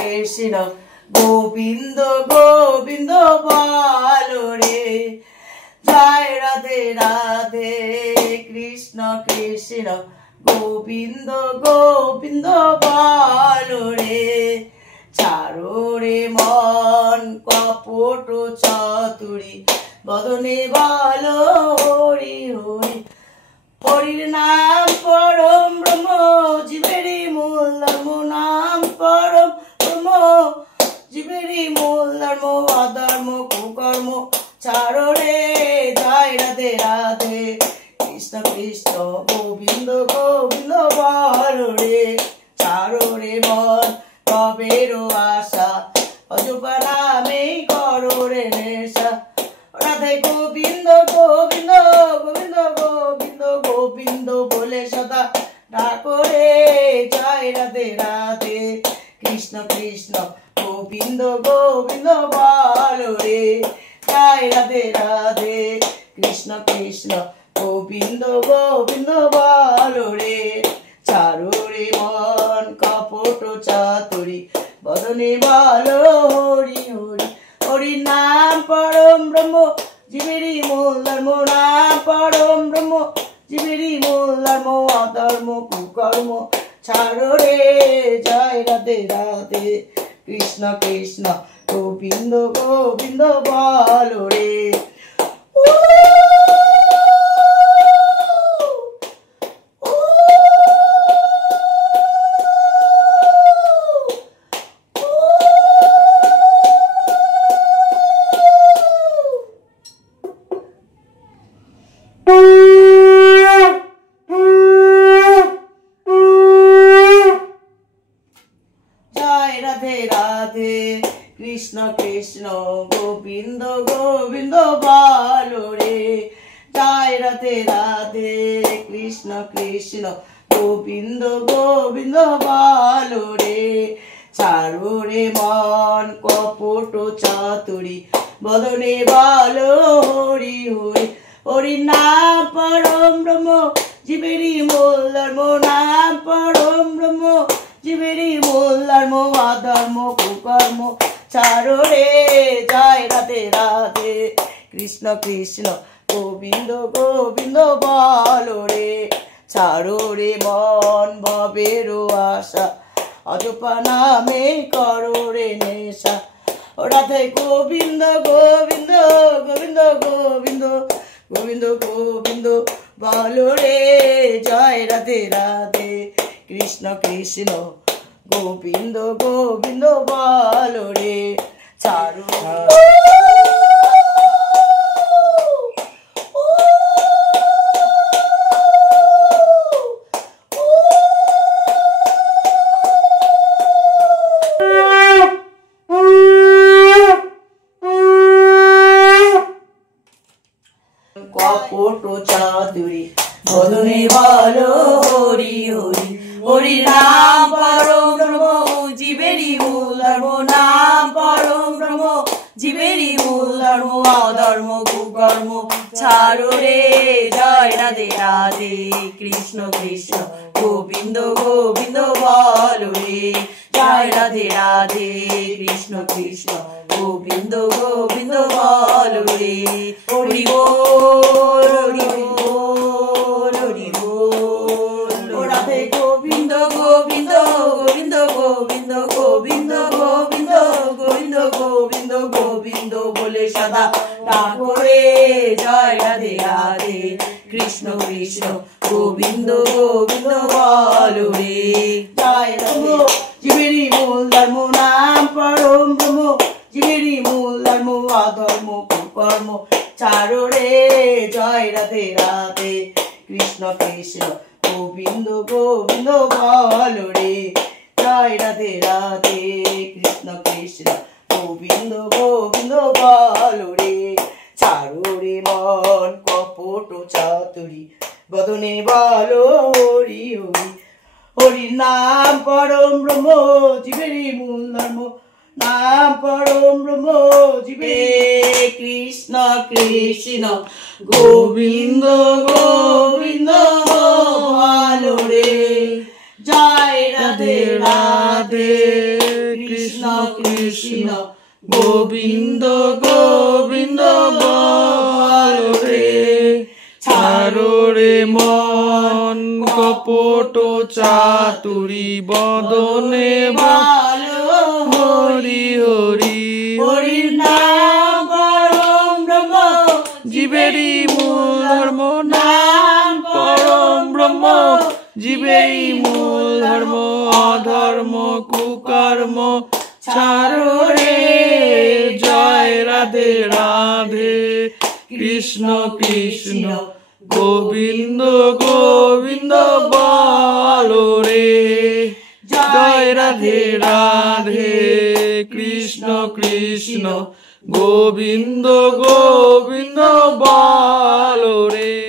কৃষ্ণ গোবিন্দ গোবিন্দ বলো রে জয় রাধে রাধে কৃষ্ণ কৃষ্ণ গোবিন্দ গোবিন্দ বলো রে ছাড়ো রে মন কপট চাতুরি বদনে বলো হরি হরি হরির নাম পরম ব্রহ্ম জীবেরই মূল ধর্ম নাম পরম ব্রহ্ম জীবেরই মূল ধর্ম অধর্ম কুকর্ম ছাড়ো রে জয় রাধে রাধে কৃষ্ণ কৃষ্ণ গোবিন্দ গোবিন্দ বলো রে ছাড়ো রে মন কবেরও আশা অজপা নামে করো রে নেশা রাধে গোবিন্দ গোবিন্দ গোবিন্দ গোবিন্দ গোবিন্দ বলে সদা ডাকো রে জয় রাধে রাধে কৃষ্ণ কৃষ্ণ গোবিন্দ গোবিন্দ বলো রে জয় রাধে রাধে কৃষ্ণ কৃষ্ণ গোবিন্দ গোবিন্দ বলো রে ছাড়ো রে মন কপট চাতুরি বদনে বলো হরি হরি হরি নাম পরম ব্রহ্ম জীবেরই মূল ধর্ম নাম পরম ব্রহ্ম জীবেরই মূল ধর্ম অধর্ম কুকর্ম ছাড়ো রে জয় রাধে রাধে কৃষ্ণ কৃষ্ণ গোবিন্দ গোবিন্দ বলো রে কৃষ্ণ কৃষ্ণ গোবিন্দ গোবিন্দ বলো রে জয় রাধে রাধে কৃষ্ণ কৃষ্ণ গোবিন্দ গোবিন্দ বলো রে ছাড়ো রে মন কপট চাতুরি বদনে বলো হরি হরি হরি নাম পরম ব্রহ্ম জীবেরই মূল ধর্ম নাম পরম ব্রহ্ম জীবেরই মূল ধর্ম অধর্ম কুকর্ম ছাড়ো রে জয় রাধে রাধে কৃষ্ণ কৃষ্ণ গোবিন্দ গোবিন্দ বলো রে ছাড়ো রে মন ভবেরও আশা অজপা নামে করো রে নেশা রাধে গোবিন্দ গোবিন্দ গোবিন্দ গোবিন্দ গোবিন্দ গোবিন্দ বলো রে জয় রাধে রাধে কৃষ্ণ কৃষ্ণ গোবিন্দ গোবিন্দ বলো রে ছাড়ো কপট চাতুরি বদনে বলো হরি হরি হরি নাম পরম ব্রহ্ম জীবেরই মূল ধর্ম নাম পরম ব্রহ্ম জীবেরই মূল ধর্ম অধর্ম কুকর্ম ছাড়ো রে জয় রাধে রাধে কৃষ্ণ কৃষ্ণ গোবিন্দ গোবিন্দ বলো রে জয় রাধে রাধে কৃষ্ণ কৃষ্ণ গোবিন্দ গোবিন্দ বলো রে হরি বল হরি বল হরি বল রাধে গোবিন্দ গোবিন্দ গোবিন্দ গোবিন্দ গোবিন্দ গোবিন্দ গোবিন্দ গোবিন্দ গোবিন্দ বলে সদা ডাকো রে জয় রাধে রাধে কৃষ্ণ কৃষ্ণ গোবিন্দ গোবিন্দ বলো রে জয় রাধে জীবেরই মূল ধর্ম নাম পরম ব্রহ্ম জীবেরই মূল ধর্ম অধর্ম কুকর্ম ছাড়ো রে জয় রাধে রাধে কৃষ্ণ কৃষ্ণ গোবিন্দ গোবিন্দ বলো রে জয় রাধে রাধে কৃষ্ণ কৃষ্ণ গোবিন্দ গোবিন্দ বলো রে ছাড়ো রে মন কপট চাতুরি বদনে বলো হরি হরি হরি নাম পরম ব্রহ্ম জীবেরই মূল ধর্ম নাম পরম ব্রহ্ম জীবে কৃষ্ণ কৃষ্ণ গোবিন্দ গোবিন্দ বলো রে জয় রাধে রাধে কৃষ্ণ কৃষ্ণ কৃষ্ণ গোবিন্দ গোবিন্দ বল রে ছাড়ো রে মন কপট চাতুরি বদনে ভালো হরি হরি হরি নাম পরম ব্রহ্ম জীবেরই মূল ধর্ম নাম পরম ব্রহ্ম জীবেরই মূল ধর্ম অধর্ম কুকর্ম ছাড়ো রে জয় রাধে রাধে কৃষ্ণ কৃষ্ণ গোবিন্দ গোবিন্দ বলো রে জয় রাধে রাধে কৃষ্ণ কৃষ্ণ গোবিন্দ গোবিন্দ বলো রে।